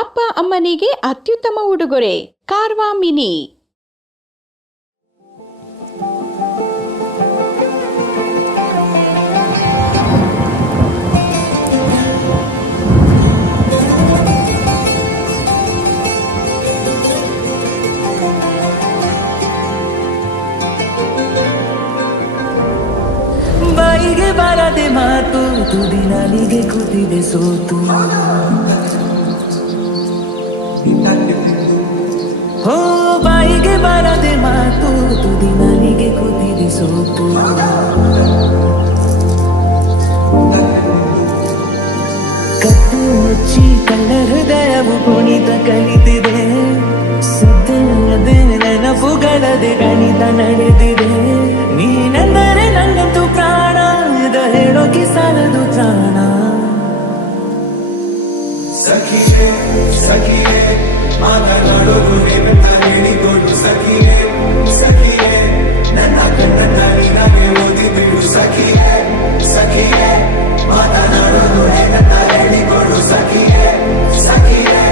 ಅಪ್ಪ ಅಮ್ಮನಿಗೆ ಅತ್ಯುತ್ತಮ ಉಡುಗೊರೆ ಕಾರ್ವಾ ಮಿನಿ. ಬಾಯಿಗೆ ಬಾರದೆ ಮಾತು ತುದಿ ನಾಲಿಗೆ ಕೂತಿದೆ ಸೋತು. ಹೋ ಬಾಯಿಗೆ ಬಾರದೆ ಮಾತು ತುದಿ ನಾಲಿಗೆ ಕೂತಿದೆ ಸೋತು. ಕತ್ತು ಮುಚ್ಚಿ ಕಳ್ಳ ಹೃದಯವು ಕುಣಿತ ಕಲಿತಿದೆ. ಸುದ್ದಿಲ್ಲದೆ ನೆನಪುಗಳದೆ ಗಣಿತ ನಡೆದಿದೆ. ನೀನೆಂದರೆ ನನ್ನಂತೂ ಪ್ರಾಣ, ಹೇಳೋಕೆ ಸಾಲದು ಪ್ರಾಣ. ಸಖಿಯೇ ಸಖಿಯೇ ಮಾತನಾಡೋದು ಹೇಳುತ್ತ ಹೇಳಿಕೊಂಡು ಸಖಿಯೇ ಸಖಿಯೇ ನನ್ನ ಕಣ್ಣಲ್ಲಿ ನನಗೆ ಓದಿ ಬಿಡು. ಸಖಿಯೇ ಸಖಿಯೇ ಮಾತನಾಡೋದು ಹೇಳುತ್ತ ಹೇಳಿಕೊಂಡು ಸಖಿಯೇ ಸಖಿಯೇ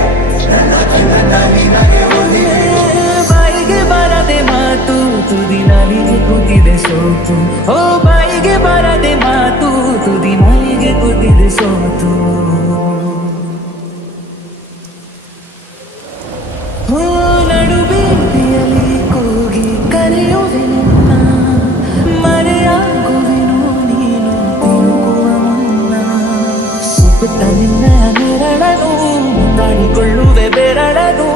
ನನ್ನ ಕಣ್ಣಲ್ಲಿ ನನಗೆ ಓದಿ ಬಿಡು. ಬಾಯಿಗೆ ಬರದೆ ಮಾತು ತುದಿ ನಾಲಿಗೆ ಕೂತಿದೆ ಸೋತು. ಓ ಬಾಯಿಗೆ ಬರದೆ ಮಾತು ತುದಿ ನಾಲಿಗೆ ಕೂತಿದೆ ಸೋತು. ಹೋ ನಡುಬೀದಿಯಲ್ಲಿ ಕೂಗಿ ಕರೆಯುವೆ ನಿನ್ನ, ಮರೆಯಾಗುವೆನು ನೀನು ತಿರುಗುವ ಮುನ್ನ. ಸುತ್ತ ನಿನ್ನ ನೆರಳನು ಮಾಡಿಕೊಳ್ಳುವೆ ಬೆರಳನು.